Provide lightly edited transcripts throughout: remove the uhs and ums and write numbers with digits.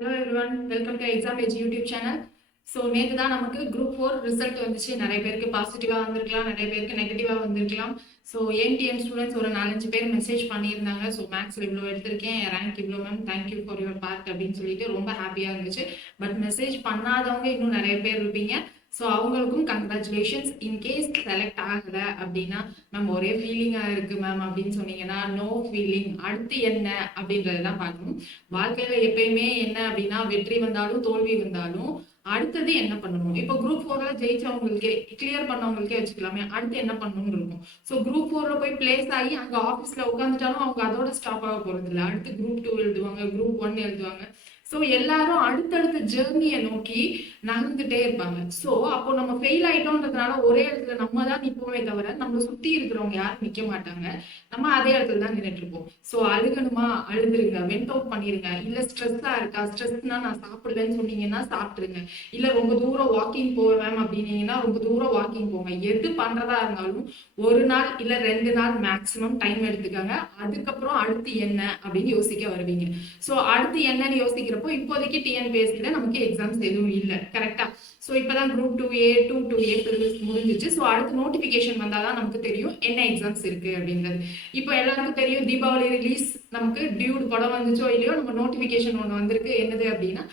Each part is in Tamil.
Hello everyone, welcome to exam age YouTube channel. So நேற்று தான் நமக்கு குரூப் 4 ரிசல்ட் வந்துச்சு. நிறைய பேருக்கு பாசிட்டிவாக வந்திருக்கலாம், நிறைய பேருக்கு நெகட்டிவாக வந்திருக்கலாம். ஸோ ஏன்டிஎன் ஸ்டூடெண்ட்ஸ் ஒரு 4-5 பேர் மெசேஜ் பண்ணியிருந்தாங்க. ஸோ மேக்ஸில் இவ்வளோ எடுத்திருக்கேன், ரேங்க் இவ்வளோ ma'am, thank you for your part அப்படின்னு சொல்லிட்டு ரொம்ப ஹாப்பியாக இருந்துச்சு. பட் மெசேஜ் பண்ணாதவங்க இன்னும் நிறைய பேர் இருப்பீங்க. ஸோ அவங்களுக்கும் கங்க்ராச்சுலேஷன்ஸ். இன்கேஸ் செலக்ட் ஆகலை அப்படின்னா மேம் ஒரே ஃபீலிங்காக இருக்குது மேம் அப்படின்னு சொன்னீங்கன்னா, நோ ஃபீலிங், அடுத்து என்ன அப்படின்றது தான் பார்க்கணும். வாழ்க்கையில எப்பயுமே என்ன அப்படின்னா, வெற்றி வந்தாலும் தோல்வி வந்தாலும் அடுத்தது என்ன பண்ணணும். இப்போ குரூப் 4ல ஜெயிச்சவங்களுக்கே, கிளியர் பண்ணவங்களுக்கே வச்சுக்கலாமே, அடுத்து என்ன பண்ணணும்னு இருக்கும். ஸோ குரூப் 4ல போய் பிளேஸ் ஆகி அங்க ஆஃபீஸ்ல உட்காந்துட்டாலும் அவங்க அதோட ஸ்டாப் ஆக போறது இல்லை. அடுத்து குரூப் 2 எழுதுவாங்க, குரூப் 1 எழுதுவாங்க. ஸோ எல்லாரும் அடுத்தடுத்த ஜேர்னியை நோக்கி நகர்ந்துட்டே இருப்பாங்க. ஸோ அப்போ நம்ம ஃபெயில் ஆயிட்டோன்றதுனால ஒரே இடத்துல நம்ம தான் நிற்போமே தவிர நம்மளை சுத்தி இருக்கிறவங்க யாரும் நிக்க மாட்டாங்க. நம்ம அதே இடத்துல தான் நின்றுட்டு இருப்போம். ஸோ அழுகணுமா அழுதுருங்க, வெண்ட் அவுட் பண்ணிருங்க. இல்ல ஸ்ட்ரெஸ்ஸா இருக்கா, ஸ்ட்ரெஸ்னா நான் சாப்பிடுவேன்னு சொன்னீங்கன்னா சாப்பிட்டுருங்க. இல்ல ரொம்ப தூரம் வாக்கிங் போவேன் அப்படின்னீங்கன்னா ரொம்ப தூரம் வாக்கிங் போங்க. எது பண்றதா இருந்தாலும் ஒரு நாள் இல்ல 2 நாள் மேக்சிமம் டைம் எடுத்துக்கங்க. அதுக்கப்புறம் அடுத்து என்ன அப்படின்னு யோசிக்க வருவீங்க. ஸோ அடுத்து என்னன்னு யோசிக்கிறப்போ இப்போதைக்கு டிஎன்பிஎஸ்சில நமக்கு எக்ஸாம்ஸ் எதுவும் இல்லை, கரெக்டா? ஸோ இப்போதான் குரூப் 2A 2A முடிஞ்சிச்சு. ஸோ அடுத்து நோட்டிஃபிகேஷன் வந்தாதான் நமக்கு தெரியும் என்ன எக்ஸாம்ஸ் இருக்கு அப்படின்றது. இப்போ எல்லாருக்கும் தெரியும், தீபாவளி ரிலீஸ் நமக்கு டியூட் படம் வந்துச்சோ இல்லையோ, நம்ம நோட்டிஃபிகேஷன் ஒன்று வந்திருக்கு. என்னது அப்படின்னா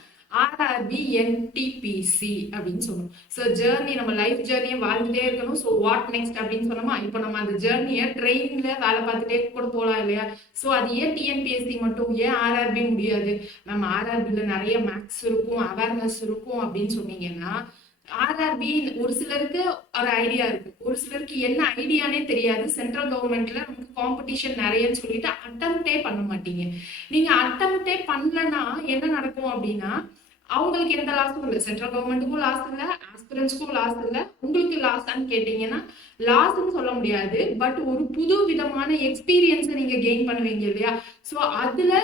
ஆர்ஆர்பி என்டிபிசி அப்படின்னு சொல்லணும். ஸோ ஜேர்னி, நம்ம லைஃப் ஜேர்னியை வாழ்ந்துட்டே இருக்கணும். ஸோ வாட் நெக்ஸ்ட் அப்படின்னு சொன்னோமா, இப்போ நம்ம அந்த ஜேர்னியை ட்ரெயின்ல வேலை பார்த்துட்டே கூட போகலாம் இல்லையா? ஸோ அது ஏன் டிஎன்பிஎஸ்சி மட்டும், ஏன் ஆர்ஆர்பி முடியாது? நம்ம ஆர்ஆர்பியில் நிறைய மேக்ஸ் இருக்கும், அவேர்னஸ் இருக்கும் அப்படின்னு சொன்னீங்கன்னா, ஆர்ஆர்பி ஒரு சிலருக்கு ஒரு ஐடியா இருக்கு, ஒரு சிலருக்கு என்ன ஐடியானே தெரியாது. சென்ட்ரல் கவர்மெண்ட்ல நமக்கு காம்படிஷன் நிறையன்னு சொல்லிட்டு அட்டம்ப்டே பண்ண மாட்டீங்க. நீங்க அட்டம்ப்டே பண்ணலன்னா என்ன நடக்கும் அப்படின்னா, அவங்களுக்கு எந்த லாஸும் இல்லை, சென்ட்ரல் கவர்மெண்ட்டுக்கும் லாஸ் இல்லை, ஆஸ்பிரன்ஸ்க்கும் லாஸ் இல்லை. உங்களுக்கு லாஸான்னு கேட்டீங்கன்னா லாஸ்ன்னு சொல்ல முடியாது. பட் ஒரு புது விதமான எக்ஸ்பீரியன்ஸை நீங்க கெயின் பண்ணுவீங்க இல்லையா? ஸோ அதுல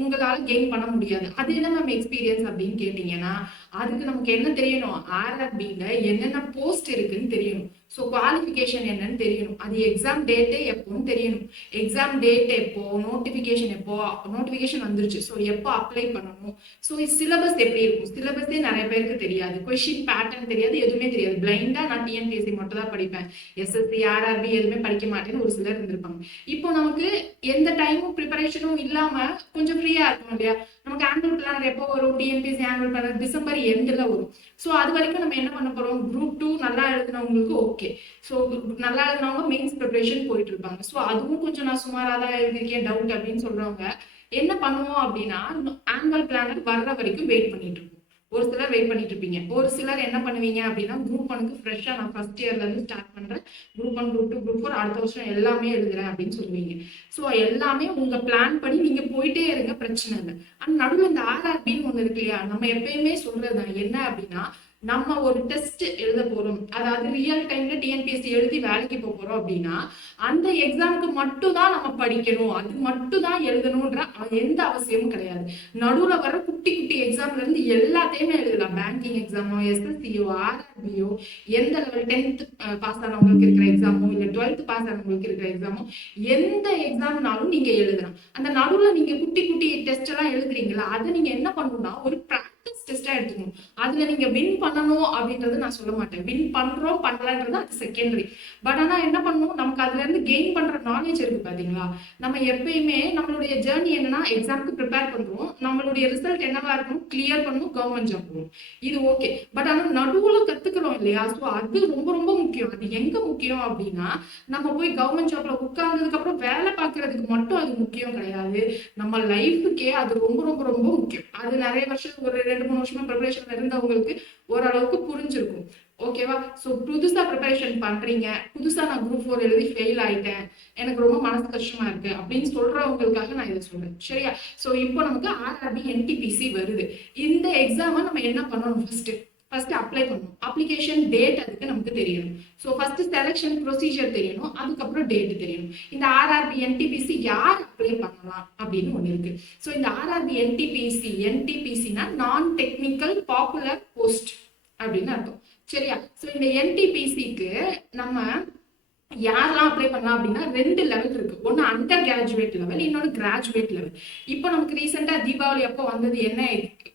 உங்களால கெயின் பண்ண முடியாது. அது என்ன மேம் எக்ஸ்பீரியன்ஸ் அப்படின்னு கேட்டீங்கன்னா, அதுக்கு நமக்கு என்ன தெரியணும், ஆர்ஆர்பியில என்னென்ன போஸ்ட் இருக்குன்னு தெரியணும். ஸோ குவாலிஃபிகேஷன் என்னன்னு தெரியணும். அது எக்ஸாம் டேட்டே எப்போன்னு தெரியணும். எக்ஸாம் டேட் எப்போ, நோட்டிஃபிகேஷன் எப்போ, நோட்டிஃபிகேஷன் வந்துருச்சு ஸோ எப்போ அப்ளை பண்ணணும். ஸோ சிலபஸ் எப்படி இருக்கும், சிலபஸே நிறைய பேருக்கு தெரியாது, கொஸ்டின் பேட்டர்ன் தெரியாது, எதுவுமே தெரியாது. பிளைண்டா நான் டிஎன்பிஎஸ்சி மட்டும் தான் படிப்பேன், எஸ்எஸ்சி ஆர்ஆர்பி எதுவுமே படிக்க மாட்டேன்னு ஒரு சிலர் இருந்திருப்பாங்க. இப்போ நமக்கு எந்த டைமும் ப்ரிப்பரேஷனும் இல்லாம கொஞ்சம் ஃப்ரீயா இருக்கும் இல்லையா? நமக்கு ஆனுவல் பிளானர் எப்போ வரும், டிஎன்பிஎஸ்சி ஆனுவல் பிளானர் டிசம்பர் எண்ட்ல வரும். ஸோ அது வரைக்கும் நம்ம என்ன பண்ண போறோம், குரூப் 2 நல்லா எழுதினவங்களுக்கு ஓகே. ஸோ நல்லா எழுதினவங்க மெயின்ஸ் ப்ரிப்பரேஷன் போயிட்டு இருப்பாங்க. ஸோ அதுவும் கொஞ்சம் நான் சுமாராக தான் எழுதிருக்கேன், டவுட் அப்படின்னு சொல்றவங்க என்ன பண்ணுவோம் அப்படின்னா, ஆனுவல் பிளானர் வர்ற வரைக்கும் வெயிட் பண்ணிட்டு இருக்கோம். ஒரு சிலர் வெயிட் பண்ணிட்டு இருப்பீங்க. ஒரு சிலர் என்ன பண்ணுவீங்க அப்படின்னா, குரூப் 1க்கு ஃப்ரெஷ்ஷா நான் ஃபர்ஸ்ட் இயர்ல இருந்து ஸ்டார்ட் பண்றேன், குரூப் 1 குரூப் 2 குரூப் 4 அடுத்த வருஷம் எல்லாமே எழுதுறேன் அப்படின்னு சொல்லுவீங்க. ஸோ எல்லாமே உங்க பிளான் பண்ணி நீங்க போயிட்டே இருங்க, பிரச்சனை இல்லை. ஆனா நடுவில் இந்த ஆர்ஆர்பின்னு ஒண்ணு இருக்கு இல்லையா? நம்ம எப்பயுமே சொல்றதுதான் என்ன அப்படின்னா, நம்ம ஒரு டெஸ்ட் எழுத போறோம், அதாவது ரியல் டைம்ல டிஎன்பிஎஸ்சி எழுதி வேலைக்கு போக போறோம் அப்படின்னா அந்த எக்ஸாமுக்கு மட்டும் தான் நம்ம படிக்கணும், அது மட்டும் தான் எழுதணும்ன்ற எந்த அவசியமும் கிடையாது. நடுவுல வர குட்டி குட்டி எக்ஸாம்ல இருந்து எல்லாத்தையுமே எழுதலாம். பேங்கிங் எக்ஸாமோ, எஸ்எஸ்சியோ, ஆர்ஆர்பியோ, எந்த லெவல் 10th பாஸ் ஆனவங்களுக்கு இருக்கிற எக்ஸாமோ இல்ல 12th பாஸ் ஆனவங்களுக்கு இருக்கிற எக்ஸாமோ, எந்த எக்ஸாம்னாலும் நீங்க எழுதலாம். அந்த நடுவுல நீங்க குட்டி குட்டி டெஸ்ட் எல்லாம் எழுதுறீங்களா, அதை நீங்க என்ன பண்ணணும்னா ஒரு பிராக்டிஸ் டெஸ்டா எடுத்துக்கணும். அதுல நீங்க வின் பண்ணணும் அப்படின்றது நான் சொல்ல மாட்டேன். வின் பண்றோம் பண்ணலன்றது அது செகண்டரி. பட் ஆனா என்ன பண்ணணும், நமக்கு அதுல இருந்து கெயின் பண்ற நாலேஜ் இருக்கு பாத்தீங்களா? நம்ம எப்பயுமே நம்மளுடைய ஜேர்னி என்னன்னா, எக்ஸாமுக்கு ப்ரிப்பேர் பண்றோம், நம்மளுடைய ரிசல்ட் என்னவா இருக்கணும், கிளியர் பண்ணணும், கவர்மெண்ட் ஜாப் போகணும், இது ஓகே. பட் ஆனா நடுவுல கத்துக்கிறோம் இல்லையா? ஸோ அது ரொம்ப ரொம்ப முக்கியம். அது எங்க முக்கியம் அப்படின்னா, நம்ம போய் கவர்மெண்ட் ஜாப்ல உட்கார்ந்ததுக்கு அப்புறம் வேலை பார்க்கறதுக்கு மட்டும் அது முக்கியம் கிடையாது. நம்ம லைஃபுக்கே அது ரொம்ப ரொம்ப ரொம்ப முக்கியம். அது நிறைய வருஷம், ஒரு 2-3 வருஷமா ப்ரிப்பரேஷன்ல இருந்தவங்களுக்கு ஓரளவுக்கு புரிஞ்சிருக்கும். ஓகேவா? ஸோ புதுசா ப்ரிப்பரேஷன் பண்றீங்க, புதுசா நான் குரூப் 4 எழுதி ஃபெயில் ஆயிட்டேன், எனக்கு ரொம்ப மனசு கஷ்டமா இருக்கு அப்படின்னு சொல்றவங்களுக்காக நான் இதை சொல்றேன், சரியா? ஸோ இப்போ நமக்கு ஆர்ஆர்பி என்டிபிசி வருது. இந்த எக்ஸாமை நம்ம என்ன பண்ணணும், ஃபர்ஸ்ட் அப்ளை பண்ணணும். அப்ளிகேஷன் டேட் அதுக்கு நமக்கு தெரியணும். ஸோ ஃபர்ஸ்ட் செலெக்ஷன் ப்ரொசீஜர் தெரியணும், அதுக்கப்புறம் டேட் தெரியணும். இந்த ஆர்ஆர்பி என்டிபிசி யார் அப்ளை பண்ணலாம் அப்படின்னு ஒன்று இருக்கு. ஸோ இந்த ஆர்ஆர்பி என்டிபிசினா நான் டெக்னிக்கல் பாப்புலர் போஸ்ட் அப்படின்னு அர்த்தம், சரியா? ஸோ இந்த என்டிபிசிக்கு நம்ம யாரெல்லாம் அப்ளை பண்ணலாம் அப்படின்னா 2 லெவல் இருக்கு. ஒன்னு அண்டர் கிராஜுவேட் லெவல், இன்னொன்னு கிராஜுவேட் லெவல். இப்போ நமக்கு ரீசெண்டா தீபாவளி அப்போ வந்தது என்ன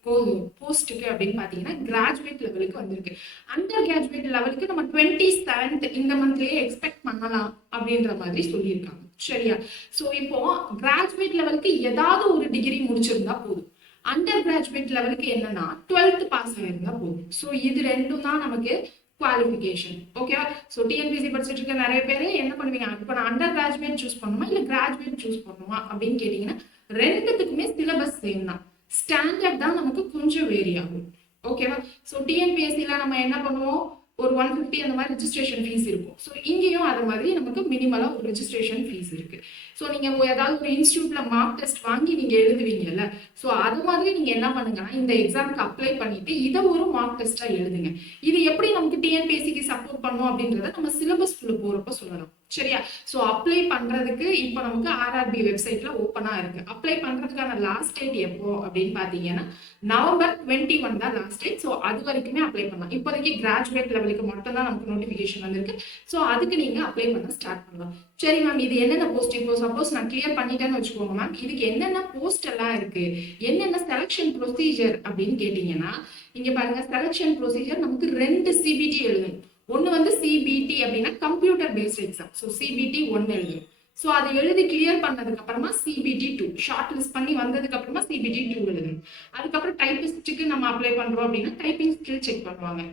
போஸ்ட்டுக்கு அப்படின்னு பாத்தீங்கன்னா கிராஜுவேட் லெவலுக்கு வந்திருக்கு. அண்டர் கிராஜுவேட் லெவலுக்கு நம்ம 27th இந்த மந்த்லயே எக்ஸ்பெக்ட் பண்ணலாம் அப்படின்ற மாதிரி சொல்லியிருக்காங்க. சரியா? ஸோ இப்போ கிராஜுவேட் லெவலுக்கு ஏதாவது ஒரு டிகிரி முடிச்சிருந்தா போதும். அண்டர் கிராஜுவேட் லெவலுக்கு என்னன்னா 12th பாஸ் ஆயிருந்தா போதும். ஸோ இது ரெண்டும் தான் நமக்கு குவாலிஃபிகேஷன். ஓகேவா? ஸோ டிஎன்பிஎஸ்சி படிச்சுட்டு இருக்க நிறைய பேர் என்ன பண்ணுவீங்க, இப்போ நான் அண்டர் கிராஜுவேட் சூஸ் பண்ணுமா இல்லை கிராஜுவேட் சூஸ் பண்ணுமா அப்படின்னு கேட்டீங்கன்னா ரெண்டுத்துக்குமே சிலபஸ் சேம் தான். ஸ்டாண்டர்ட் தான் நமக்கு கொஞ்சம் வேரி ஆகும். ஓகேவா? ஸோ டிஎன்பிஎஸ்சியில் நம்ம என்ன பண்ணுவோம், ஒரு 150 அந்த மாதிரி ரெஜிஸ்ட்ரேஷன் ஃபீஸ் இருக்கும். ஸோ இங்கேயும் அது மாதிரி நமக்கு மினிமலாக ஒரு ரெஜிஸ்ட்ரேஷன் ஃபீஸ் இருக்கு. ஸோ நீங்கள் ஏதாவது ஒரு இன்ஸ்டியூட்ல மார்க் டெஸ்ட் வாங்கி நீங்கள் எழுதுவீங்கல்ல, ஸோ அது மாதிரி நீங்கள் என்ன பண்ணுங்கன்னா இந்த எக்ஸாமுக்கு அப்ளை பண்ணிட்டு இதை ஒரு மார்க் டெஸ்ட்டாக எழுதுங்க. இது எப்படி நமக்கு டிஎன்பிஎஸ்சிக்கு சப்போர்ட் பண்ணும் அப்படின்றத நம்ம சிலபஸ் ஃபுல்லு போகிறப்ப சொல்லலாம். சரியா? ஸோ அப்ளை பண்றதுக்கு இப்போ நமக்கு ஆர்ஆர்பி வெப்சைட்ல ஓப்பனா இருக்கு. அப்ளை பண்றதுக்கான லாஸ்ட் டேட் எப்போ அப்படின்னு பாத்தீங்கன்னா November 21 தான் லாஸ்ட் டேட். ஸோ அது வரைக்குமே அப்ளை பண்ணலாம். இப்போதைக்கு கிராஜுவேட் லெவலுக்கு மட்டும் தான் நமக்கு நோட்டிபிகேஷன் வந்திருக்கு. ஸோ அதுக்கு நீங்க அப்ளை பண்ண ஸ்டார்ட் பண்ணலாம். சரி மேம், இது என்னென்ன போஸ்ட், இப்போ சப்போஸ் நான் கிளியர் பண்ணிட்டேன்னு வச்சுக்கோங்க மேம், இதுக்கு என்னென்ன போஸ்ட் எல்லாம் இருக்கு, என்னென்ன செலக்ஷன் ப்ரொசீஜர் அப்படின்னு கேட்டீங்கன்னா இங்க பாருங்க, செலக்ஷன் ப்ரொசீஜர் நமக்கு 2 சிபிடி எழுதணும். ஒன்னு வந்து சிபிடி அப்படின்னா computer based exam. So CBT 1 எழுதணும். ஸோ அதை எழுதி கிளியர் பண்ணதுக்கு அப்புறமா சிபிடி 2 ஷார்ட் லிஸ்ட் பண்ணி வந்ததுக்கு அப்புறமா சிபிடி 2 எழுதணும். அதுக்கப்புறம் டைபிஸ்டுக்கு நம்ம அப்ளை பண்றோம் அப்படின்னா டைப்பிங் ஸ்கில் செக் பண்ணுவாங்க.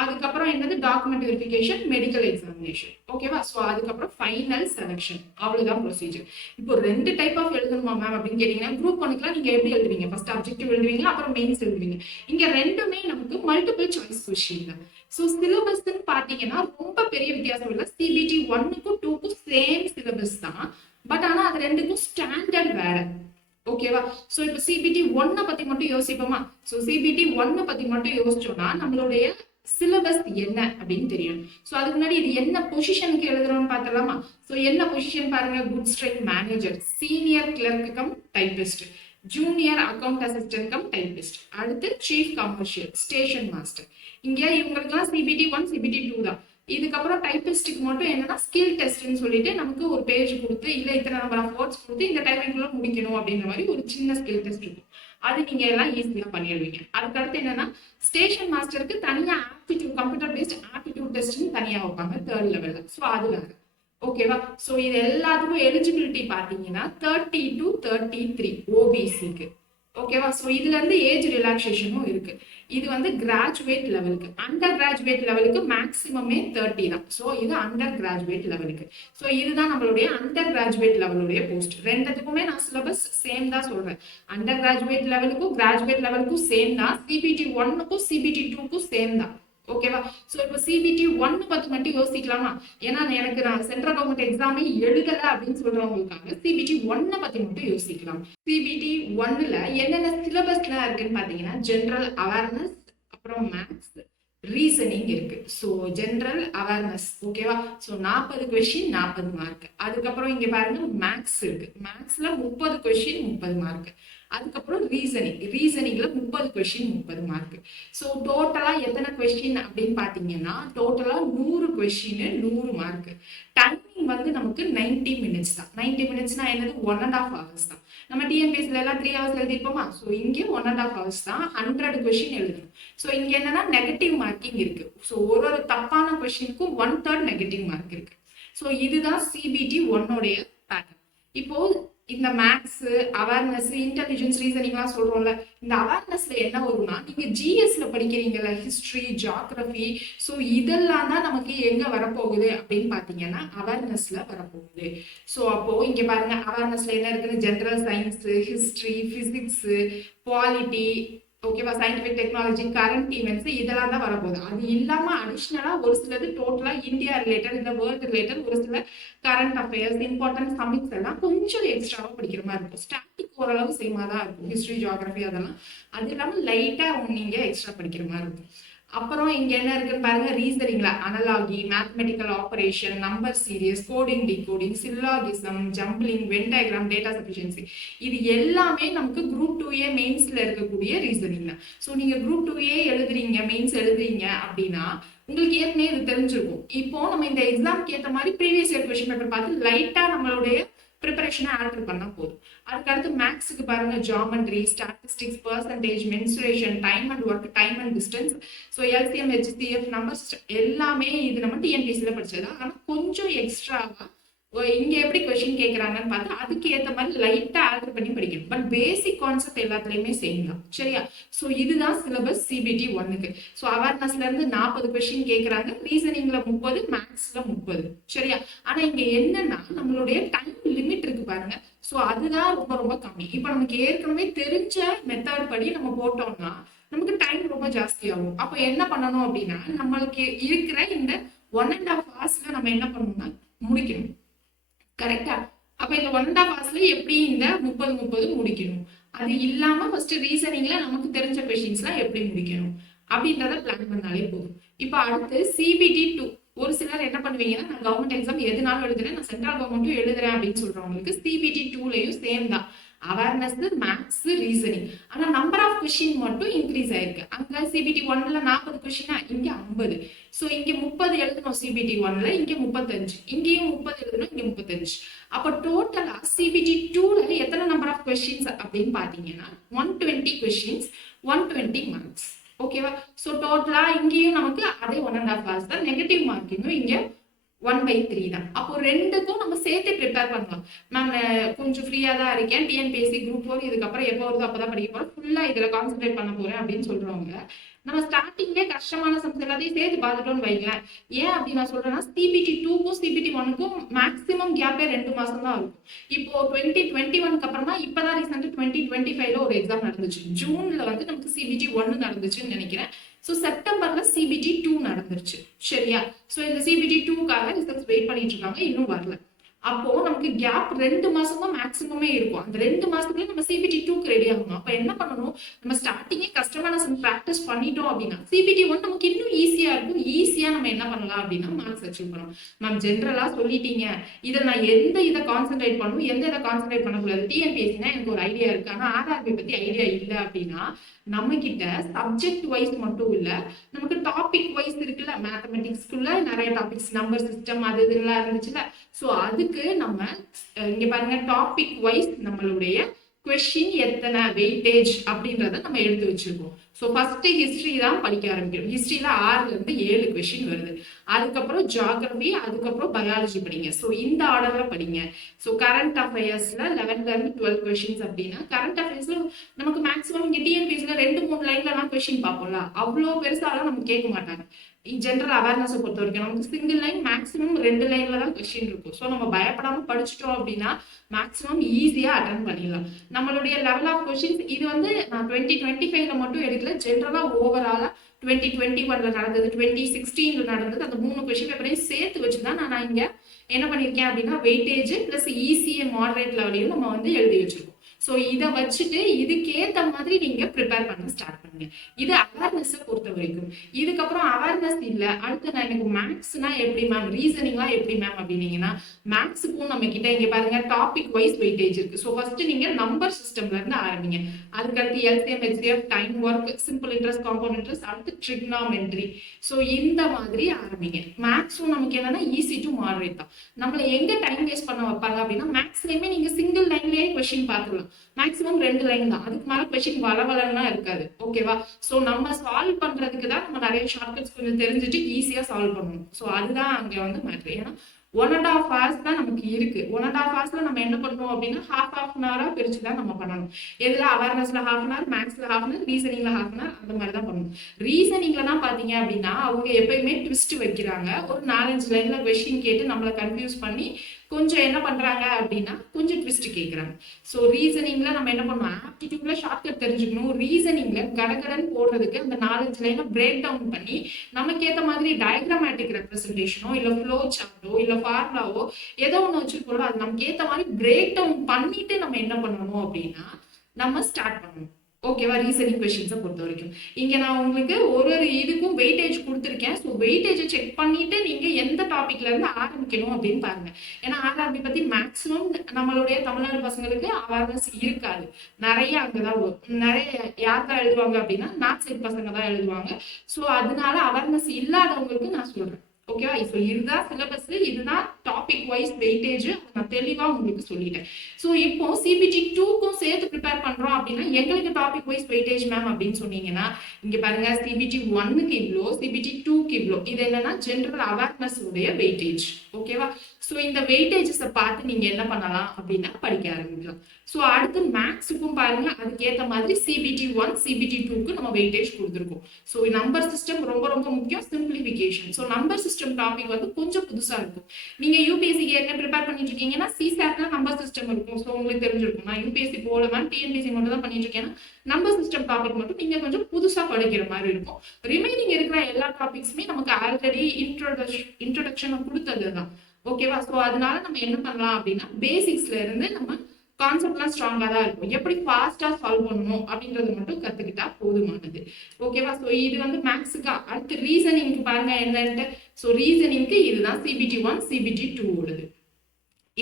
அதுக்கப்புறம் என்னது டாக்குமெண்ட் வெரிஃபிகேஷன், மெடிக்கல் எக்ஸாமினேஷன். ஓகேவா? ஸோ அதுக்கப்புறம் ஃபைனல் செலக்ஷன். அவ்வளவுதான் ப்ரொசீஜர். இப்போ 2 டைப் ஆஃப் எழுதணுமா மேம் அப்படின்னு கேட்டீங்கன்னா குரூப் 1க்குலாம் நீங்க எப்படி எழுதுவீங்க, ஃபர்ஸ்ட் அப்ஜெக்டிவ் எழுதுவீங்க, அப்புறம் மெயின்ஸ் எழுதுவீங்க. இங்க ரெண்டுமே நமக்கு மல்டிபிள் சாய்ஸ் கொஸ்டின் தான். ஸோ சிலபஸ்ன்னு பாத்தீங்கன்னா ரொம்ப பெரிய வித்தியாசம் இல்லை. சிபிடி 1க்கும் 2க்கும் சேம் சிலபஸ் தான். பட் ஆனா அது ரெண்டுக்கும் ஸ்டாண்டர்ட் வேற. ஓகேவா? சோ இப்போ சிபிடி 1 பத்தி மட்டும் யோசிப்போமா? சோ சிபிடி 1 பத்தி மட்டும் யோசிச்சோம்னா நம்மளுடைய சிலபஸ் என்ன அப்படின்னு தெரியும். சோ அதுக்கு முன்னாடி இது என்ன பொசிஷனுக்கு எழுதுறோம்னு பார்த்தலாமா? சோ என்ன பொசிஷன் பாருங்க, goods train manager, senior clerk cum typist, junior account assistant cum typist, அடுத்து சீஃப் கமர்ஷியல், ஸ்டேஷன் மாஸ்டர். இங்க இவங்களுக்குலாம் சிபிடி 1 சிபிடி 2 தான். இதுக்கப்புறம் டைபிஸ்டுக்கு மட்டும் என்னன்னா ஸ்கில் டெஸ்ட்னு சொல்லிட்டு நமக்கு ஒரு பேஜ் கொடுத்து இல்ல இத்தனை நம்பர் ஆஃப் வேர்ட்ஸ் கொடுத்து இந்த டைமிங்குள்ள முடிக்கணும் அப்படின்ற மாதிரி ஒரு சின்ன ஸ்கில் டெஸ்ட் இருக்கும். அது நீங்க எல்லாம் ஈஸியா பண்ணிடுவீங்க. அதுக்கடுத்து என்னன்னா ஸ்டேஷன் மாஸ்டருக்கு தனியா ஆப்டிடியூட், கம்ப்யூட்டர் பேஸ்ட் ஆப்டிடியூட் டெஸ்ட்னு தனியா வைப்பாங்க 3rd லெவல்ல. ஸோ அது வேற. ஓகேவா? ஸோ இது எல்லாத்துக்கும் எலிஜிபிலிட்டி பாத்தீங்கன்னா 30 to 33 ஓபிசிக்கு. ஓகேவா? ஸோ இதுல இருந்து ஏஜ் ரிலாக்ஸேஷனும் இருக்கு. இது வந்து கிராஜுவேட் லெவலுக்கு. அண்டர் கிராஜுவேட் லெவலுக்கு மேக்ஸிமமே 30 தான். ஸோ இது அண்டர் கிராஜுவேட் லெவலுக்கு. ஸோ இதுதான் நம்மளுடைய அண்டர் கிராஜுவேட் லெவலுடைய போஸ்ட். ரெண்டுத்துக்குமே நான் சிலபஸ் சேம் தான் சொல்றேன். அண்டர் கிராஜுவேட் லெவலுக்கும் கிராஜுவேட் லெவலுக்கும் சேம் தான். சிபிடி 1க்கும் சிபிடி 2க்கும் சேம் தான். ஓகேவா? சோ இப்போ சிபிடி 1 பத்தி மட்டும் யோசிக்கலாமா? ஏன்னா எனக்கு நான் சென்ட்ரல் கவர்மெண்ட் எக்ஸாமே எழுதல அப்படின்னு சொல்றவங்களுக்காக சிபிடி 1 பத்தி மட்டும் யோசிக்கலாம். சிபிடி 1ல என்னென்ன சிலபஸ்ல இருக்குன்னு பாத்தீங்கன்னா ஜெனரல் அவேர்னஸ், அப்புறம் மேத்ஸ், ரீசனிங் இருக்கு. So general awareness. ஓகேவா? So 40 question 40 mark. அதுக்கப்புறம் இங்க பாருங்க மேக்ஸ் இருக்கு. மேக்ஸ்ல 30 கொஸ்டின் 30 மார்க். அதுக்கப்புறம் ரீசனிங்ல 30 கொஸ்டின் 30 மார்க். ஸோ டோட்டலா எத்தனை கொஸ்டின் அப்படின்னு பாத்தீங்கன்னா டோட்டலா 100 கொஸ்டின் 100 மார்க். டைமிங் வந்து நமக்கு 90 மினிட்ஸ் தான். 90 மினிட்ஸ்னா என்னது, 1.5 ஹவர்ஸ் தான். நம்ம டிஎன்பிஎஸ்சில எல்லாம் 3 ஹவர்ஸ் எழுதிருப்போமா? ஸோ இங்கே 1.5 ஹவர்ஸ் தான். 100 கொஸ்டின் எழுதணும். ஸோ இங்க என்னன்னா நெகட்டிவ் மார்க்கிங் இருக்கு. ஸோ ஒரு தப்பான கொஸ்டினுக்கும் 1/3 நெகட்டிவ் மார்க் இருக்கு. ஸோ இதுதான் சிபிடி 1 பேட்டர்ன். இப்போ இந்த மேக்ஸ், அவேர்னஸ், இன்டெலிஜென்ஸ், ரீசனிங்லாம் சொல்றோம்ல, இந்த அவேர்னஸ்ல என்ன வரும்னா நீங்க ஜிஎஸ்ல படிக்கிறீங்கல்ல, ஹிஸ்டரி, ஜியாகிரபி, ஸோ இதெல்லாம் தான் நமக்கு எங்க வரப்போகுது அப்படின்னு பாத்தீங்கன்னா அவேர்னஸ்ல வரப்போகுது. ஸோ அப்போ இங்க பாருங்க அவேர்னஸ்ல என்ன இருக்குன்னு general science, history, physics, polity, ஓகேவா, சயின்டிபிக் டெக்னாலஜி, கரண்ட் ஈவெண்ட்ஸ் இதெல்லாம் தான் வரப்போகுது. அது இல்லாம அடிஷ்னலா ஒரு சிலது டோட்டலா இந்தியா ரிலேட்டட், இந்த வேர்ல்டு ரிலேட்டட், ஒரு சில கரண்ட் அஃபேர்ஸ், இம்பார்ட்டன்ட் சமிட்ஸ் எல்லாம் கொஞ்சம் எக்ஸ்ட்ராவா படிக்கிற மாதிரி இருக்கும். ஸ்டாட்டிக் ஓரளவு சேமா தான் இருக்கும், ஹிஸ்டரி, ஜியாகிரபி அதெல்லாம். அது இல்லாம லைட்டா நீங்க எக்ஸ்ட்ரா படிக்கிற மாதிரி இருக்கும். அப்புறம் இங்க என்ன இருக்குன்னு பாருங்க, ரீசனிங்ல analogy, mathematical operation, number series, coding, decoding, syllogism, jumbling, Venn diagram, data sufficiency, இது எல்லாமே நமக்கு குரூப் 2A மெயின்ஸ்ல இருக்கக்கூடிய ரீசனிங் தான். ஸோ நீங்க குரூப் 2A எழுதுறீங்க, மெயின்ஸ் எழுதுறீங்க அப்படின்னா உங்களுக்கு ஏற்கனவே இது தெரிஞ்சிருக்கும். இப்போ நம்ம இந்த எக்ஸாம்க்கு ஏற்ற மாதிரி ப்ரீவியஸ் இயர் கொஸ்டின் பேப்பர் பார்த்து லைட்டா நம்மளுடைய ப்ரிப்பரேஷனை ஆல்டர் பண்ணா போதும். அதுக்கு அடுத்து மேக்ஸுக்கு பாருங்க, geometry, statistics, percentage, mensuration, time and work, time and distance, so LCM, HCF, numbers எல்லாமே இது நம்ம டிஎன்பிஎஸ்சில படிச்சது. ஆனா கொஞ்சம் எக்ஸ்ட்ராவா இங்க எப்படி கொஸ்டின் கேட்கறாங்கன்னு பார்த்து அதுக்கு ஏற்ற மாதிரி லைட்டா ஆல்டர் பண்ணி படிக்கணும். பட் பேசிக் கான்செப்ட் எல்லாத்துலயுமே சேம் தான். சரியா? ஸோ இதுதான் சிலபஸ் சிபிடி 1க்கு. ஸோ அவேர்னஸ்ல இருந்து 40 கொஸ்டின் கேட்கறாங்க, ரீசனிங்ல 30, மேக்ஸ்ல 30. சரியா? ஆனா இங்க என்னன்னா நம்மளுடைய டைம் லிமிட் இருக்கு பாருங்க. ஸோ அதுதான் ரொம்ப ரொம்ப கம்மி. இப்போ நமக்கு ஏற்கனவே தெரிஞ்ச மெத்தட் படி நம்ம போட்டோம்னா நமக்கு டைம் ரொம்ப ஜாஸ்தி ஆகும். அப்போ என்ன பண்ணணும் அப்படின்னா நம்மளுக்கு இருக்கிற இந்த 1.5 hours நம்ம என்ன பண்ணணும்னா முடிக்கணும். கரெக்டா? அப்ப இந்த 1.5 hours எப்படி இந்த 30 முடிக்கணும், அது இல்லாம ஃபர்ஸ்ட் ரீசனிங்ல நமக்கு தெரிஞ்ச கொஸ்டின்ஸ்லாம் எப்படி முடிக்கணும் அப்படின்றத பிளான் பண்ணாலே போதும். இப்போ அடுத்து சிபிடி 2. ஒரு சிலர் என்ன பண்ணுவீங்கன்னா, நான் கவர்மெண்ட் எக்ஸாம் எதுனாலும் எழுதுறேன், நான் சென்ட்ரல் கவர்மெண்ட்டும் எழுதுறேன் அப்படின்னு சொல்றவங்களுக்கு சிபிடி 2லயும் சேம் தான். Awareness, maths, reasoning. ஆனா நம்பர் ஆஃப் கொஸ்டின் மட்டும் இன்க்ரீஸ் ஆயிருக்கு. அங்க சிபிடி 1ல 40 கொஸ்டினா இங்க 50. ஸோ இங்க 30 எழுதணும் சிபிடி 1ல, இங்க 35. இங்கேயும் 30 எழுதணும், இங்க 35. அப்போ டோட்டலா சிபிடி 2ல எத்தனை நம்பர் ஆஃப் கொஸ்டின்ஸ் அப்படின்னு பாத்தீங்கன்னா 120 கொஸ்டின்ஸ், 120 மார்க்ஸ். ஓகேவா? ஸோ டோட்டலா இங்கேயும் நமக்கு அதே 1.5 hours தான். நெகட்டிவ் மார்க்கிங்கும் இங்க 1/3 தான். அப்போ ரெண்டுக்கும் நம்ம சேர்த்து ப்ரிப்பேர் பண்ணலாம். மேம் கொஞ்சம் ஃப்ரீயா தான் இருக்கேன், டிஎன்பிஎஸ்சி குரூப் 4 இதுக்கப்புறம் எப்போ வருதோ அப்பதான் படிக்க போறேன், ஃபுல்லா இதுல கான்சென்ட்ரேட் பண்ண போறேன் அப்படின்னு சொல்றவங்க நம்ம ஸ்டார்டிங்லேயே கஷ்டமான சம்ஸ் எல்லாத்தையும் சேர்த்து பார்த்துட்டோம்னு வைங்களேன். ஏன் அப்படி நான் சொல்றேன்னா சிபிடி 2க்கும் சிபிடி 1க்கும் மேக்ஸிமம் கேப்பே 2 மாசம் தான் இருக்கும். இப்போ 2021க்கு அப்புறமா இப்பதான் ரீசெண்ட் 2025ல ஒரு எக்ஸாம் நடந்துச்சு. ஜூன்ல வந்து நமக்கு சிபிடி 1 நடந்துச்சுன்னு நினைக்கிறேன். ஸோ செப்டம்பர்ல சிபிடி 2 நடந்துருச்சு. சரியா? ஸோ இந்த சிபிடி 2க்காக ரிசல்ட்ஸ் வெயிட் பண்ணிட்டு இருக்காங்க, இன்னும் வரல. அப்போ நமக்கு கேப் 2 மாசம் தான் மேக்ஸிமமே இருக்கும். அந்த 2 மாசத்துக்குள்ள நம்ம சிபிடி 2க்கு ரெடி ஆகணும். அப்ப என்ன பண்ணணும், நம்ம ஸ்டார்டிங்கே கஷ்டமான சம் ப்ராக்டிஸ் பண்ணிட்டோம் அப்படின்னா சிபிடி 1 நமக்கு இன்னும் ஈஸியா இருக்கும். ஈஸியா நம்ம என்ன பண்ணலாம் அப்படின்னா மார்க்ஸ் அச்சீவ் பண்ணலாம். மேம் ஜென்ரலா சொல்லிட்டீங்க, இதை நான் இதை கான்சென்ட்ரேட் பண்ணணும், இதை கான்சென்ட்ரேட் பண்ணக்கூடாது, டிஎன்பிஎஸ்சினா எனக்கு ஒரு ஐடியா இருக்கு ஆனா ஆர்ஆர்பி பத்தி ஐடியா இல்லை அப்படின்னா நம்ம கிட்ட சப்ஜெக்ட் வைஸ் மட்டும் இல்ல, நமக்கு டாபிக் வைஸ் இருக்குல்ல, மேத்தமெட்டிக்ஸ்க்குள்ள நிறைய டாபிக்ஸ், நம்பர் சிஸ்டம், அது இதெல்லாம் இருந்துச்சுல. ஸோ அதுக்கு நம்ம இங்க பாருங்க, டாபிக் வைஸ் நம்மளுடைய கொஸ்டின் எத்தனை வெயிட்டேஜ் அப்படின்றத நம்ம எடுத்து வச்சிருக்கோம். ஸோ ஃபர்ஸ்ட் ஹிஸ்டரி தான் படிக்க ஆரம்பிக்கிறோம். ஹிஸ்டரியில 6ல இருந்து 7 கொஸ்டின் வருது. அதுக்கப்புறம் ஜியாகிரபி, அதுக்கப்புறம் பயாலஜி படிங்க. ஸோ இந்த ஆர்டர்ல படிங்க. ஸோ கரண்ட் அஃபேர்ஸ்ல 11ல இருந்து 12 கொஸ்டின்ஸ் அப்படின்னா கரண்ட் அஃபேர்ஸ்ல நமக்கு மேக்ஸிமம் இங்க டிஎன்பிஎஸ்சில 2-3 லைன்லாம் கொஸ்டின் பார்ப்போம்ல, அவ்வளோ பெருசாலாம் நம்ம கேட்க மாட்டாங்க. ஜென்ரல் அவேர்னஸ் பொறுத்த வரைக்கும் நமக்கு சிங்கிள் லைன் மேக்ஸிமம் 2 லைன்ல தான் கொஸ்டின் இருக்கும். ஸோ நம்ம பயப்படாம படிச்சுட்டோம் அப்படின்னா மேக்ஸிமம் ஈஸியா அட்டன் பண்ணிடலாம். நம்மளுடைய லெவல் ஆஃப் கொஸ்டின்ஸ் இது வந்து நான் 2025ல மட்டும் எடுக்கல, ஜென்ரலா ஓவராலா 2021ல நடந்தது, 2016ல நடந்தது, அந்த 3 கொஸ்டின் பேப்பரையும் சேர்த்து வச்சுதான் நான் இங்க என்ன பண்ணிருக்கேன் அப்படின்னா வெயிட்டேஜ் பிளஸ் ஈஸியே மாடரேட் லெவலையும் நம்ம வந்து எழுதி வச்சிருக்கோம். ஸோ இதை வச்சுட்டு இதுக்கேற்ற மாதிரி நீங்க ப்ரிப்பேர் பண்ண ஸ்டார்ட் பண்ணுங்க. இது அவேர்னஸ் பொறுத்த வரைக்கும். இதுக்கப்புறம் அவேர்னஸ் இல்லை, அடுத்து நான் எனக்கு மேக்ஸ்னா எப்படி மேம், ரீசனிங்லாம் எப்படி மேம் அப்படின்னீங்கன்னா மேக்ஸுக்கும் நம்ம கிட்ட இங்க பாருங்க டாபிக் வைஸ் வெயிட்டேஜ் இருக்கு. ஸோ ஃபர்ஸ்ட் நீங்க நம்பர் சிஸ்டம்ல இருந்து ஆரம்பிங்க. அதுக்கடுத்து LCM, HCF, time work, simple interest, compound interest, அடுத்து ட்ரிக்னாமெட்ரி. ஸோ இந்த மாதிரி ஆரம்பிங்க. மேக்ஸும் நமக்கு என்னன்னா ஈஸி டு மாடரேட் தான். நம்மள எங்க டைம் வேஸ்ட் பண்ண வைப்பாங்க அப்படின்னா மேக்ஸ்லயுமே நீங்க சிங்கிள் லைன்லயே கொஸ்டின் பார்த்துக்கலாம். மேக்ஸிமம் 2 லைன் தான், அதுக்கு மேல கொஸ்டின் வளவலன்னா இருக்காது. ஓகேவா? ஸோ நம்ம சால்வ் பண்றதுக்கு தான் நம்ம நிறைய ஷார்ட்கட்ஸ் கொஞ்சம் தெரிஞ்சுட்டு ஈஸியா சால்வ் பண்ணணும். ஸோ அதுதான் அங்க வந்து மேட்ரு. ஏன்னா 1.5 hours தான் நமக்கு இருக்கு. 1.5 hours நம்ம என்ன பண்ணணும் அப்படின்னா half an hour பிரிச்சு தான் நம்ம பண்ணணும். எதுல அவேர்னஸ்ல half an hour, மேக்ஸ்ல half an hour, ரீசனிங்ல half an hour, அந்த மாதிரி தான் பண்ணணும். ரீசனிங்ல தான் பாத்தீங்க அப்படின்னா அவங்க எப்பயுமே ட்விஸ்ட் வைக்கிறாங்க. ஒரு 4-5 லைன்ல கொஸ்டின் கேட்டு நம்மளை கன்ஃபியூஸ் பண்ணி கொஞ்சம் என்ன பண்றாங்க அப்படின்னா கொஞ்சம் ட்விஸ்ட் கேட்கறாங்க. ஸோ ரீசனிங்ல நம்ம என்ன பண்ணுவோம், ஆப்டிடியூட்ல ஷார்ட்கட் தெரிஞ்சுக்கணும். ரீசனிங்ல கடகடன் போடுறதுக்கு அந்த 4-5 லைனை பிரேக் டவுன் பண்ணி நமக்கு ஏற்ற மாதிரி டயக்ராமேட்டிக் ரெப்ரஸன்டேஷனோ இல்ல ஃப்ளோ சார்ட்டோ இல்ல ஃபார்முலாவோ ஏதோ ஒன்று வச்சிருக்கோம், அது நமக்கு ஏற்ற மாதிரி பிரேக் டவுன் பண்ணிட்டு நம்ம என்ன பண்ணணும் அப்படின்னா நம்ம ஸ்டார்ட் பண்ணணும். ஓகேவா? ரீசனிங் கொஸ்டின்ஸை பொறுத்த வரைக்கும் இங்க நான் உங்களுக்கு ஒரு ஒரு இதுக்கும் வெயிட்டேஜ் கொடுத்துருக்கேன். ஸோ வெயிட்டேஜை செக் பண்ணிட்டு நீங்க எந்த டாபிக்ல இருந்து ஆரம்பிக்கணும் அப்படின்னு பாருங்க. ஏன்னா ஆர்ஆர்பி பத்தி மேக்ஸிமம் நம்மளுடைய தமிழ்நாடு பசங்களுக்கு அவேர்னஸ் இருக்காது. நிறைய அங்கதான் வரும். நிறைய யார் தான் எழுதுவாங்க அப்படின்னா நார்த் சைட் பசங்க தான் எழுதுவாங்க. ஸோ அதனால அவேர்னஸ் இல்லாதவங்களுக்கு நான் சொல்றேன். ஓகேவா? ஸோ இதுதான் சிலபஸ், இதுதான் டாபிக் வைஸ் வெயிட்டேஜ் நான் தெளிவா உங்களுக்கு சொல்லிட்டேன். ஸோ இப்போ சிபிடி 2க்கும் சேர்த்து ப்ரிப்பேர் பண்றோம் அப்படின்னா எங்களுக்கு டாபிக் வைஸ் வெயிட்டேஜ் மேம் அப்படின்னு சொன்னீங்கன்னா இங்க பாருங்க, சிபிடி 1க்கு இவ்வளோ, சிபிடி 2க்கு இவ்வளோ. இது என்னன்னா ஜென்ரல் அவேர்னஸ் உடைய வெயிட்டேஜ். ஓகேவா? ஸோ இந்த வெயிட்டேஜஸை பார்த்து நீங்க என்ன பண்ணலாம் அப்படின்னா படிக்க ஆரம்பிக்கலாம். ஸோ அடுத்து மேக்ஸுக்கும் பாருங்க, அதுக்கேற்ற மாதிரி சிபிடி 1 சிபிடி 2க்கு நம்ம வெயிட்டேஜ் கொடுத்துருக்கோம். ஸோ நம்பர் சிஸ்டம் ரொம்ப ரொம்ப முக்கியம், simplification. So number system topic வந்து கொஞ்சம் புதுசா இருக்கும். நீங்க யூபிஎஸ்சிக்கு என்ன ப்ரிப்பேர் பண்ணிட்டு இருக்கீங்கன்னா சிசாட்ல நம்பர் சிஸ்டம் இருக்கும். ஸோ உங்களுக்கு தெரிஞ்சிருக்கும். நான் யூபிஎஸ்சி போல மேம் டிஎன்பிஎஸ்சி மட்டும் தான் பண்ணிட்டு இருக்கேன்னா நம்பர் சிஸ்டம் டாபிக் மட்டும் நீங்க கொஞ்சம் புதுசா படிக்கிற மாதிரி இருக்கும். ரிமைனிங் இருக்கிற எல்லா டாபிக்ஸுமே நமக்கு ஆல்ரெடி இன்ட்ரோடக்ஷன் கொடுத்தது தான். ஓகேவா? ஸோ அதனால நம்ம என்ன பண்ணலாம் அப்படின்னா பேசிக்ஸ்ல இருந்து நம்ம கான்செப்ட்லாம் ஸ்ட்ராங்கா தான் இருக்கும். எப்படி ஃபாஸ்டா சால்வ் பண்ணணும் அப்படின்றது மட்டும் கத்துக்கிட்டா போதுமானது. ஓகேவா? ஸோ இது வந்து மேக்ஸுக்கா. அடுத்து ரீசனிங்க்கு பாருங்க என்னன்ட்டு. ஸோ ரீசனிங்க்கு இதுதான் சிபிடி 1 சிபிடி 2 ஓடுது.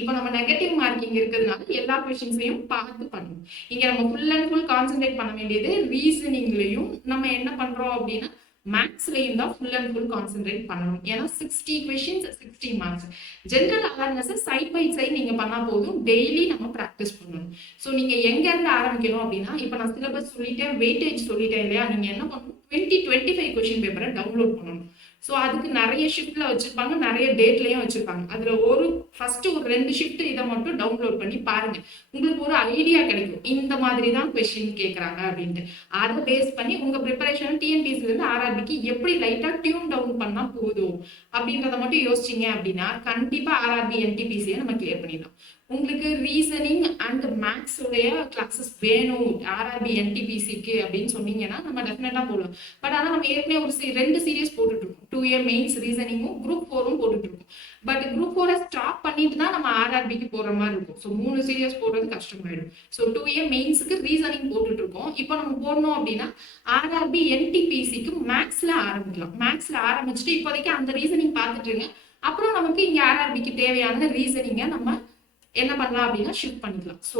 இப்போ நம்ம நெகட்டிவ் மார்க்கிங் இருக்கிறதுனால எல்லா கொஸ்டின்ஸையும் பார்த்து பண்ணணும். இங்க நம்ம ஃபுல் அண்ட் ஃபுல் கான்சென்ட்ரேட் பண்ண வேண்டியது ரீசனிங்லயும் நம்ம என்ன பண்றோம் அப்படின்னா மேக்ஸ்லயும் தான் ஃபுல் அண்ட் ஃபுல் கான்சென்ட்ரேட் பண்ணணும். ஏன்னா 60 questions 60 marks. General awareness side by side நீங்க பண்ணா போதும், டெய்லி நம்ம ப்ராக்டிஸ் பண்ணணும். ஸோ நீங்க எங்க இருந்து ஆரம்பிக்கணும் அப்படின்னா இப்போ நான் சிலபஸ் சொல்லிட்டேன், வெயிட்டேஜ் சொல்லிட்டேன் இல்லையா? நீங்க என்ன பண்ணணும், 2025 கொஸ்டின் பேப்பரை டவுன்லோட் பண்ணணும். ஸோ அதுக்கு நிறைய ஷிஃப்ட்ல வச்சிருப்பாங்க, நிறைய டேட்லயும் வச்சிருப்பாங்க. அதுல ஃபர்ஸ்ட் ஒரு 2 ஷிஃப்ட் இதை மட்டும் டவுன்லோட் பண்ணி பாருங்க. உங்களுக்கு ஒரு ஐடியா கிடைக்கும், இந்த மாதிரி தான் கொஸ்டின் கேட்கறாங்க அப்படின்ட்டு. அதை பேஸ் பண்ணி உங்க ப்ரிப்பரேஷன் டிஎன்பிஎஸ்சில இருந்து ஆர்ஆர்பிக்கு எப்படி லைட்டா டியூன் டவுன் பண்ணா போதும் அப்படின்றத மட்டும் யோசிச்சீங்க அப்படின்னா கண்டிப்பா ஆர்ஆர்பி என்டிபிசியை நம்ம கிளியர் பண்ணிடலாம். உங்களுக்கு ரீசனிங் அண்ட் மேக்ஸ் உடைய கிளாஸஸ் வேணும் ஆர்ஆர்பி என்டிபிசிக்கு அப்படின்னு சொன்னீங்கன்னா நம்ம டெஃபினட்டா போடலாம். பட் ஆனால் நம்ம ஏற்கனவே ஒரு 2 சீரியஸ் போட்டுட்டு இருக்கோம். 2A மெயின்ஸ் ரீசனிங்கும் குரூப் 4ம் போட்டுட்டு இருக்கோம். பட் குரூப் 4 ஸ்டாப் பண்ணிட்டு தான் நம்ம ஆர்ஆர்பிக்கு போற மாதிரி இருக்கும். ஸோ 3 சீரியஸ் போடுறது கஷ்டமாயிடும். ஸோ 2A மெயின்ஸுக்கு ரீசனிங் போட்டுட்டு இருக்கோம். இப்போ நம்ம போடணும் அப்படின்னா ஆர்ஆர்பி என்டிபிசிக்கு மேக்ஸ்ல ஆரம்பிக்கலாம். மேக்ஸ்ல ஆரம்பிச்சுட்டு இப்போதைக்கு அந்த ரீசனிங் பார்த்துட்டு இருங்க. அப்புறம் நமக்கு இங்க ஆர்ஆர்பிக்கு தேவையான ரீசனிங்கை நம்ம என்ன பண்ணலாம் அப்படின்னா ஷிஃப்ட் பண்ணிக்கலாம். So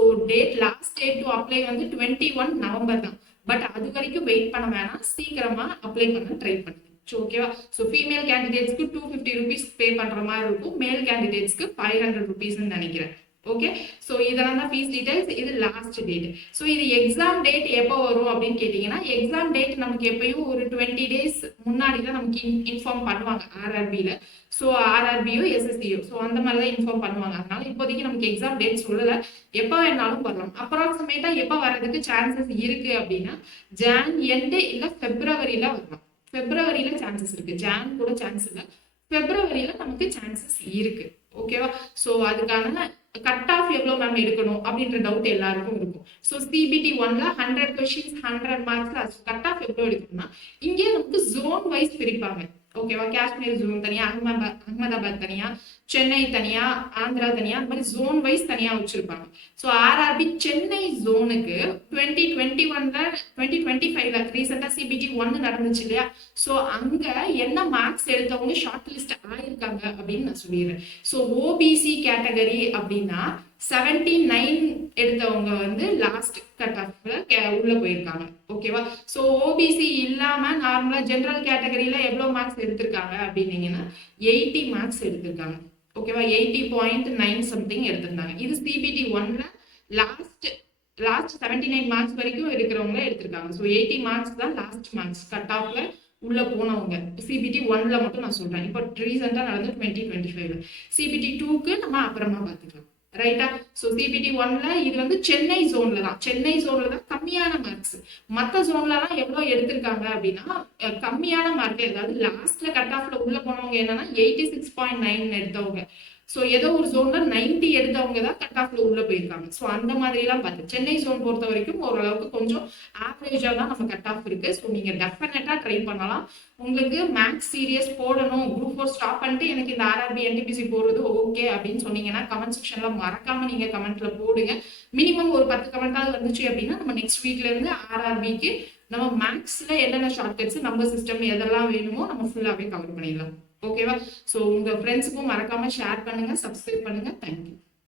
last date to apply வந்து 21 நவம்பர் தான். பட் அது வரைக்கும் வெயிட் பண்ண வேணாம், சீக்கிரமா அப்ளை பண்ண ட்ரை பண்ணுங்க. ஓகேவா? ஸோ ஃபீமேல் கேண்டிடேட்ஸ்க்கு 250 ருபீஸ் பே பண்ற மாதிரி இருக்கும், மேல் கேண்டிடேட்ஸ்க்கு 500 ருபீஸ்ன்னு நினைக்கிறேன். ஓகே? ஸோ இதெல்லாம் தான் ஃபீஸ் டீடைல்ஸ். இது லாஸ்ட் டேட். ஸோ இது எக்ஸாம் டேட் எப்போ வரும் அப்படின்னு கேட்டீங்கன்னா எக்ஸாம் டேட் நமக்கு எப்பயும் ஒரு 20 டேஸ் முன்னாடி தான் நமக்கு இன்ஃபார்ம் பண்ணுவாங்க ஆர்ஆர்பியில. ஸோ ஆர்ஆர்பியோ எஸ்எஸ்சியோ ஸோ அந்த மாதிரி தான் இன்ஃபார்ம் பண்ணுவாங்க. அதனால இப்போதைக்கு நமக்கு எக்ஸாம் டேட் சொல்லலை, எப்போ வேணாலும் வரலாம். அப்ராக்சிமேட்டா எப்போ வர்றதுக்கு சான்சஸ் இருக்கு அப்படின்னா ஜான் எண்டு இல்லை பிப்ரவரியில வரலாம். பிப்ரவரியில சான்சஸ் இருக்கு, ஜான் கூட சான்ஸ் இல்லை, பிப்ரவரியில நமக்கு சான்சஸ் இருக்கு. ஓகேவா? ஸோ அதுக்கான கட் ஆஃப் எவ்வளோ மேம் எடுக்கணும் அப்படின்ற டவுட் எல்லாருக்கும் இருக்கும். ஸோ சிபிடி 1ல 100 கொஸ்டின்ஸ் 100 மார்க்ஸ்ல கட் ஆஃப் எவ்வளோ எடுக்கணும்னா இங்கே நமக்கு ஜோன் வைஸ் பிரிப்பாங்க. ஓகேவா? காஷ்மீர் ஜோன் தனியா, அகமதாபாத் தனியா, சென்னை தனியா, ஆந்திரா தனியா, அந்த மாதிரி ஜோன் வைஸ் தனியா வச்சிருப்பாங்க. ஸோ ஆர்ஆர்பி சென்னை ஜோனுக்கு 2025ல ரீசெண்டா சிபிடி 1 நடந்துச்சு இல்லையா? ஸோ அங்க என்ன மார்க்ஸ் எடுத்தவங்க ஷார்ட் லிஸ்ட் ஆயிருக்காங்க அப்படின்னு நான் சொல்லிடுறேன். ஸோ ஓபிசி கேட்டகரி அப்படின்னா 79 எடுத்தவங்க வந்து லாஸ்ட் கட் ஆஃப்ல உள்ள போயிருக்காங்க. ஓகேவா? ஸோ ஓபிசி இல்லாம நார்மலா ஜெனரல் கேட்டகரியில எவ்வளவு மார்க்ஸ் எடுத்திருக்காங்க அப்படின்னீங்கன்னா 80 மார்க்ஸ் எடுத்திருக்காங்க. ஓகேவா? 80.9 சம்திங் எடுத்திருந்தாங்க. இது சிபிடி 1ல லாஸ்ட் 79 மார்க்ஸ் வரைக்கும் இருக்கிறவங்க எடுத்திருக்காங்க. ஸோ 80 மார்க்ஸ் தான் லாஸ்ட் மார்க்ஸ் கட் ஆஃப்ல உள்ள போனவங்க. சிபிடி 1ல மட்டும் நான் சொல்றேன். இப்போ ரீசெண்டா நடந்து 2025ல. சிபிடி 2க்கு நம்ம அப்புறமா பார்த்துக்கலாம். ரைட்டா? ஸோ சிபிடி 1ல இது வந்து சென்னை ஜோன்ல தான் கம்மியான மார்க்ஸ். மற்ற ஜோன்லலாம் எவ்வளோ எடுத்திருக்காங்க அப்படின்னா கம்மியான மார்க், அதாவது லாஸ்ட்ல கட் ஆஃப்ல உள்ள போனவங்க என்னன்னா 86.9 எடுத்தவங்க. ஸோ ஏதோ ஒரு ஜோன்ல 90 எடுத்தவங்க தான் கட் ஆஃப்ல உள்ள போயிருக்காங்க. ஸோ அந்த மாதிரிலாம் பார்த்து சென்னை ஜோன் பொறுத்த வரைக்கும் ஓரளவுக்கு கொஞ்சம் ஆவரேஜா தான் நம்ம கட் ஆஃப் இருக்கு. ஸோ நீங்க டெஃபினட்டா ட்ரை பண்ணலாம். உங்களுக்கு மேக்ஸ் சீரியஸ் போடணும், குரூப் 4 ஸ்டாப் பண்ணிட்டு எனக்கு இந்த ஆர்ஆர்பி என்டிபிசி போடுறது ஓகே அப்படின்னு சொன்னீங்கன்னா கமெண்ட் செக்ஷன்ல மறக்காம நீங்க கமெண்ட்ல போடுங்க. மினிமம் ஒரு 10 கமெண்டாவது வந்துச்சு அப்படின்னா நம்ம நெக்ஸ்ட் வீக்ல இருந்து ஆர்ஆர்பிக்கு நம்ம மேக்ஸ்ல என்னென்ன ஷார்ட்கட்ஸ் நம்ம சிஸ்டம் எதெல்லாம் வேணுமோ நம்ம ஃபுல்லாவே கவர் பண்ணிடலாம். ஓகேவா? ஸோ உங்க ஃப்ரெண்ட்ஸுக்கும் மறக்காம ஷேர் பண்ணுங்க, சப்ஸ்கிரைப் பண்ணுங்க. தேங்க்யூ.